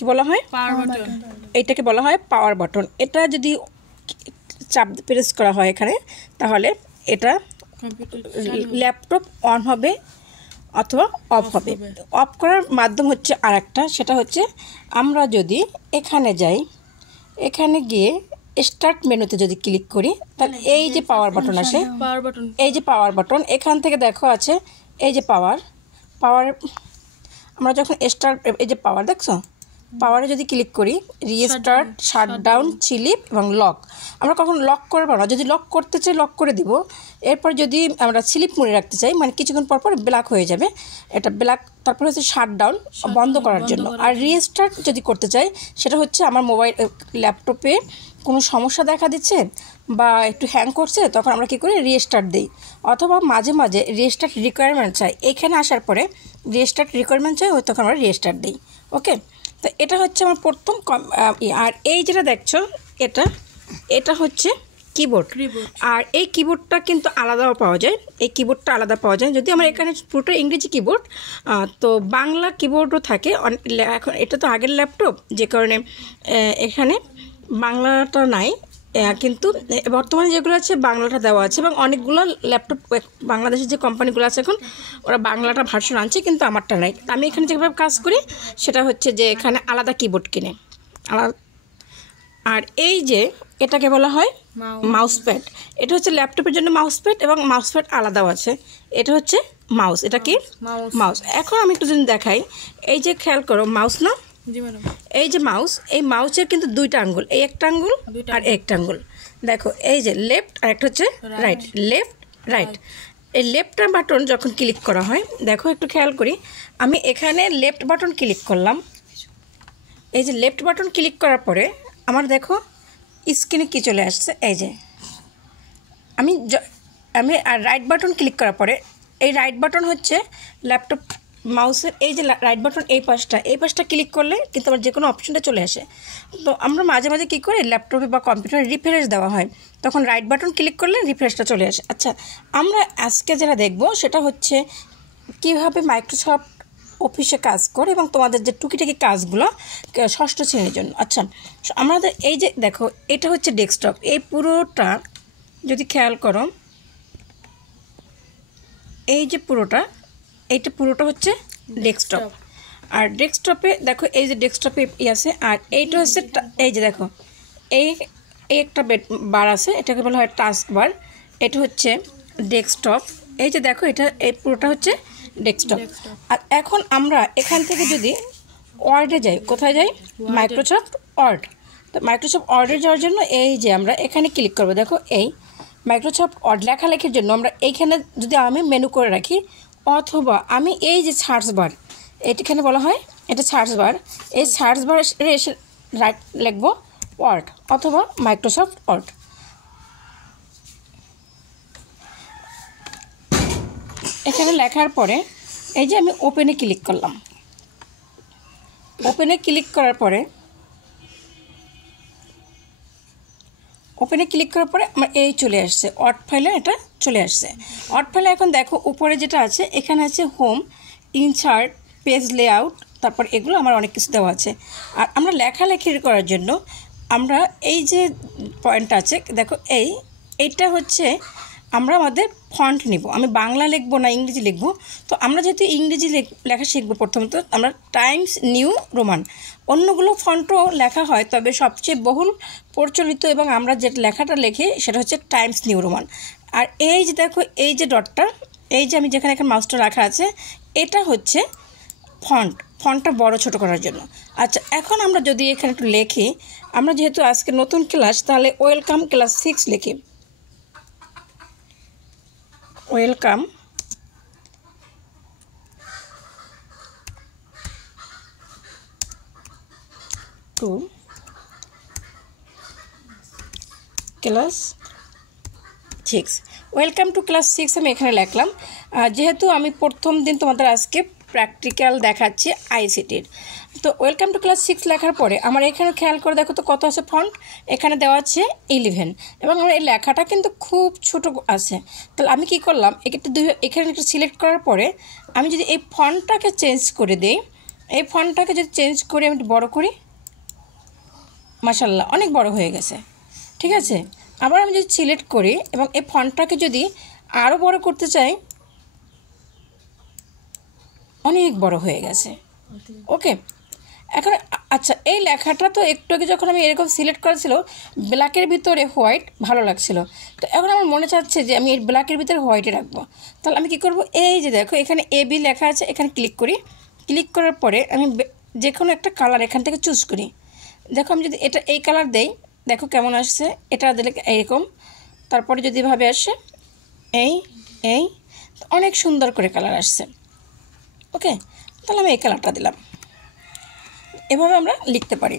কি বলা হয়? Power button. এইটাকে বলা হয় পাওয়ার বাটন। এটা যদি চাপ প্রেস করা হয় এখানে, তাহলে এটা ল্যাপটপ অন হবে অথবা অফ হবে। অফ করার মাধ্যম হচ্ছে আরেকটা, সেটা হচ্ছে আমরা যদি এখানে যাই, এখানে গিয়ে স্টার্ট মেনুতে যদি ক্লিক করি, তাহলে এই যে পাওয়ার বাটন আসে, এই যে পাওয়ার বাটন, এখান থেকে দেখো আছে এই যে পাওয়ার। আমরা যখন স্টার্ট, এই যে পাওয়ার দেখছো, পাওয়ারে যদি ক্লিক করি, রিস্টার্ট, শাটডাউন, স্লিপ এবং লক। আমরা কখন লক করবো না, যদি লক করতে চাই লক করে দিব। এরপর যদি আমরা স্লিপ মোডে রাখতে চাই, মানে কিছুক্ষণ পর পর ব্ল্যাক হয়ে যাবে, এটা ব্ল্যাক। তারপর হচ্ছে শাটডাউন, বন্ধ করার জন্য। আর রিস্টার্ট যদি করতে চাই, সেটা হচ্ছে আমার মোবাইল ল্যাপটপে কোনো সমস্যা দেখা দিচ্ছে বা একটু হ্যাং করছে, তখন আমরা কী করি, রিস্টার্ট দিই। অথবা মাঝে মাঝে রিস্টার্ট রিকোয়ারমেন্ট চাই, এখানে আসার পরে রিস্টার্ট রিকোয়ারমেন্ট চাই, তখন আমরা রিস্টার্ট দিই। ওকে, তো এটা হচ্ছে আমার প্রথম। আর এই যেটা দেখছো, এটা হচ্ছে কিবোর্ড। আর এই কিবোর্ডটা কিন্তু আলাদাও পাওয়া যায়, এই কিবোর্ডটা আলাদা পাওয়া যায়। যদি আমার এখানে পুরোটা ইংরেজি কিবোর্ড, তো বাংলা কিবোর্ডও থাকে। এখন এটা তো আগের ল্যাপটপ, যে কারণে এখানে বাংলাটা নাই, কিন্তু বর্তমানে যেগুলো আছে বাংলাটা দেওয়া আছে। এবং অনেকগুলো ল্যাপটপ বাংলাদেশের যে কোম্পানিগুলো আছে এখন, ওরা বাংলাটা ভার্সন আনছে, কিন্তু আমারটা নাই। আমি এখানে যেভাবে কাজ করি সেটা হচ্ছে যে এখানে আলাদা কিবোর্ড কিনে আলাদা। আর এই যে এটাকে বলা হয় মাউস প্যাড। এটা হচ্ছে ল্যাপটপের জন্য মাউস প্যাড, এবং মাউস প্যাড আলাদাও আছে। এটা হচ্ছে মাউস। এটা কি মাউস। এখন আমি একটু যদি দেখাই, এই যে খেয়াল করো, মাউস না, এই যে মাউস, এই মাউসের কিন্তু দুইটা আঙ্গুল, এই একটা আঙ্গুল আর একটা আঙ্গুল। দেখো এই যে লেফট আর একটা হচ্ছে রাইট, লেফট রাইট। এই লেফট বাটন যখন ক্লিক করা হয়, দেখো একটু খেয়াল করি, আমি এখানে লেফট বাটন ক্লিক করলাম। এই যে লেফট বাটন ক্লিক করার পরে আমার দেখো স্ক্রিনে কি চলে আসছে, এই যে আমি আর রাইট বাটন ক্লিক করার পরে, এই রাইট বাটন হচ্ছে ল্যাপটপ মাউসের, এই যে রাইট বাটন এই পাশটা ক্লিক করলে কিন্তু আমার যে কোনো অপশনটা চলে আসে। তো আমরা মাঝে মাঝে কী করি, ল্যাপটপে বা কম্পিউটারে রিফ্রেশ দেওয়া হয়, তখন রাইট বাটন ক্লিক করলে রিফ্রেশটা চলে আসে। আচ্ছা, আমরা আজকে যেটা দেখব সেটা হচ্ছে কীভাবে মাইক্রোসফট অফিসে কাজ করে এবং তোমাদের যে টুকিটাকি কাজগুলো ষষ্ঠ শ্রেণীর জন্য। আচ্ছা, আমাদের এই যে দেখো, এটা হচ্ছে ডেস্কটপ। এই পুরোটা যদি খেয়াল করো, এই যে পুরোটা, এইটা পুরোটা হচ্ছে ডেস্কটপ। আর ডেস্কটপে দেখো, এই যে ডেস্কটপে আছে, আর এইটা হচ্ছে এই যে দেখো, এই একটা বার আছে, এটাকে বলা হয় টাস্ক বার। এটা হচ্ছে ডেস্কটপ। এই যে দেখো, এই পুরোটা হচ্ছে ডেস্কটপ। আর এখন আমরা এখান থেকে যদি ওয়ার্ডে যাই, কোথায় যাই, মাইক্রোসফট ওয়ার্ড। তো মাইক্রোসফট ওয়ার্ডে যাওয়ার জন্য এই যে আমরা এখানে ক্লিক করবো। দেখো, এই মাইক্রোসফট ওয়ার্ড লেখালেখির জন্য আমরা এইখানে যদি আমি মেনু করে রাখি, অথবা আমি এই যে সার্চ বার, এখানে বলা হয় এটা সার্চ বার, এই সার্চ বার এসে রাইট লিখবো ওয়ার্ড অথবা মাইক্রোসফট ওয়ার্ড। এখানে লেখার পরে এই যে আমি ওপেনে ক্লিক করলাম। ওপেনে ক্লিক করার পরে আমার এই চলে আসছে ওয়ার্ড ফাইলে, এটা চলে আসছে ওয়ার্ড ফাইলে। এখন দেখো উপরে যেটা আছে, এখানে আছে হোম, ইনসার্ট, পেজ লেআউট, তারপর এগুলো আমার অনেক কিছু দেওয়া আছে। আর আমরা লেখালেখি করার জন্য আমরা এই যে পয়েন্ট আছে, দেখো এইটা হচ্ছে আমরা আমাদের ফন্ট নিব। আমি বাংলা লিখবো না ইংরেজি লিখবো, তো আমরা যেহেতু ইংরেজি লেখা শিখবো, প্রথমত আমরা টাইমস নিউ রোমান, অন্যগুলো ফন্টও লেখা হয়, তবে সবচেয়ে বহুল প্রচলিত এবং আমরা যে লেখাটা লিখি সেটা হচ্ছে টাইমস নিউ রোমান। আর এই যে দেখো, এই যে ডটটা, এই যে আমি যেখানে এখানে মাউসটা রাখা আছে, এটা হচ্ছে ফন্টটা বড় ছোট করার জন্য। আচ্ছা, এখন আমরা যদি এখানে একটু লিখি, আমরা যেহেতু আজকে নতুন ক্লাস, তাহলে ওয়েলকাম ক্লাস 6 লিখি। Welcome to class 6। Welcome to class 6 আমি এখানে লিখলাম। যেহেতু আমি প্রথম দিন তোমাদের আজকে প্র্যাকটিক্যাল দেখাচ্ছি আইসিটির, তো ওয়েলকাম টু ক্লাস 6 লেখার পরে আমার এখানে খেয়াল করে দেখো তো কত আছে ফন্ট, এখানে দেওয়া আছে 11, এবং আমার এই লেখাটা কিন্তু খুব ছোট আছে। তাহলে আমি কি করলাম, এখানে একটু সিলেক্ট করার পরে আমি যদি এই ফন্টটাকে চেঞ্জ করে দিই, এই ফন্টটাকে যদি চেঞ্জ করে আমি একটু বড় করি, মাশাআল্লাহ অনেক বড় হয়ে গেছে। ঠিক আছে, আবার আমি যদি সিলেক্ট করি এবং এই ফন্টটাকে যদি আরও বড় করতে চাই, অনেক বড় হয়ে গেছে। ওকে, এখন আচ্ছা এই লেখাটা তো একটু আগে যখন আমি এরকম সিলেক্ট করা ছিল ব্ল্যাকের ভিতরে হোয়াইট ভালো লাগছিল, তো এখন আমার মনে চাচ্ছে যে আমি এই ব্ল্যাকের ভিতরে হোয়াইটে রাখবো। তাহলে আমি কী করব, এই যে দেখো এখানে এবি লেখা আছে, এখানে ক্লিক করি। ক্লিক করার পরে আমি যে কোনো একটা কালার এখান থেকে চুজ করি। দেখো আমি যদি এটা এই কালার দেই, দেখো কেমন আসছে, এটা দিলে এইরকম। তারপরে যদি এভাবে আসে এই এই অনেক সুন্দর করে কালার আসছে। ওকে, তাহলে আমি এই কালারটা দিলাম। এভাবে আমরা লিখতে পারি।